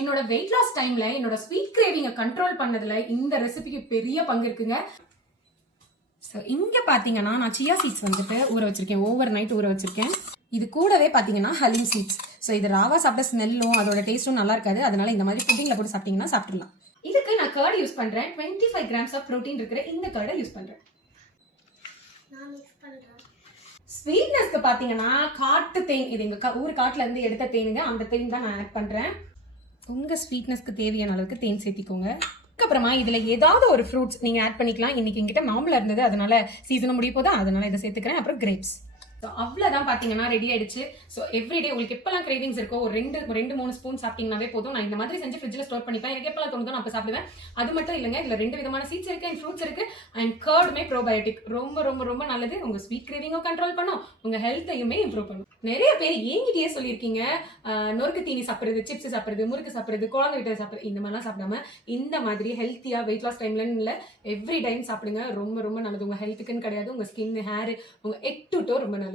என்னோட weight loss டைம்ல என்னோட ஸ்வீட் கிரேவிங்கை கண்ட்ரோல் பண்ணதுல இந்த ரெசிபிக்கு பெரிய பங்கு இருக்குங்க. ஸோ இங்கே பார்த்தீங்கன்னா நான் சியா சீட்ஸ் வந்துட்டு ஊற வச்சிருக்கேன், ஓவர் நைட் ஊற வச்சிருக்கேன். இது கூடவே பார்த்தீங்கன்னா ஹலீம் சீட்ஸ். ஸோ இது ராவா சாப்பிட்ட ஸ்மெல்லும் அதோட டேஸ்ட்டும் நல்லா இருக்காது, அதனால இந்த மாதிரி புட்டிங்ல போட்டு சாப்பிட்டீங்கன்னா சாப்பிடலாம். இதுக்கு நான் கர்ட் யூஸ் பண்றேன். 25 கிராம்ஸ் ஆஃப் ப்ரோட்டீன் இருக்கிற இந்த கர்டை யூஸ் பண்றேன். ஸ்வீட்னஸ்க்கு பார்த்தீங்கன்னா காட்டு தேன், இது எங்க ஊர் காட்டுல இருந்து எடுத்த தேனுங்க, அந்த தேன் தான் நான் ஆட் பண்றேன். உங்க ஸ்வீட்னஸ்க்கு தேவையான அளவுக்கு தேன் சேர்த்திக்கோங்க. அதுக்கப்புறமா இதுல ஏதாவது ஒரு ஃப்ரூட்ஸ் நீங்க ஆட் பண்ணிக்கலாம். இன்னைக்கு என்கிட்ட மாம்பழம் இருந்தது, அதனால சீசனும் முடிய போதா, அதனால இதை சேர்த்துக்கிறேன். அப்புறம் கிரேப்ஸ். ஸோ அவ்வளோதான் பார்த்தீங்கன்னா ரெடி ஆயிடுச்சு. ஸோ எவ்ரிடே உங்களுக்கு எப்பெல்லாம் கிரேவிங்ஸ் இருக்கோ ஒரு 2-3 ஸ்பூன் சாப்பிட்டீங்கன்னாவே போதும். நான் இந்த மாதிரி செஞ்சு ஃப்ரிட்ஜில் ஸ்டோர் பண்ணிப்பேன். எனக்கு எப்பெல்லாம் தோணுதோ நான் அப்போ சாப்பிடுவேன். அது மட்டும் இல்லைங்க, இதில் 2 விதமான சீட்ஸ் இருக்கு அண்ட் ஃப்ரூட்ஸ் இருக்கு அண்ட் கர்டுமே ப்ரோபயோட்டிக். ரொம்ப ரொம்ப ரொம்ப நல்லது. உங்க ஸ்வீட் கிரேவிங்கும் கண்ட்ரோல் பண்ணும், உங்க ஹெல்த்தையுமே இம்ப்ரூவ் பண்ணும். நிறைய பேர் என்கிட்டயே சொல்லியிருக்கீங்க நொறுக்கு தீனி சாப்பிடுறது, சிப்ஸ் சாப்பிடுறது, முறுக்கு சாப்பிடுறது, குழந்தை விட்டு சாப்பிடுறது, இந்த மாதிரிலாம் சாப்பிடாம இந்த மாதிரி ஹெல்த்தியா வெயிட் லாஸ் டைம்ல இல்லை எவ்ரி டைம் சாப்பிடுங்க. ரொம்ப ரொம்ப நல்லது. உங்க ஹெல்த்துக்குன்னு கிடையாது, உங்க ஸ்கின், ஹேர், உங்க ஹெட் டு டோ ரொம்ப நல்லது.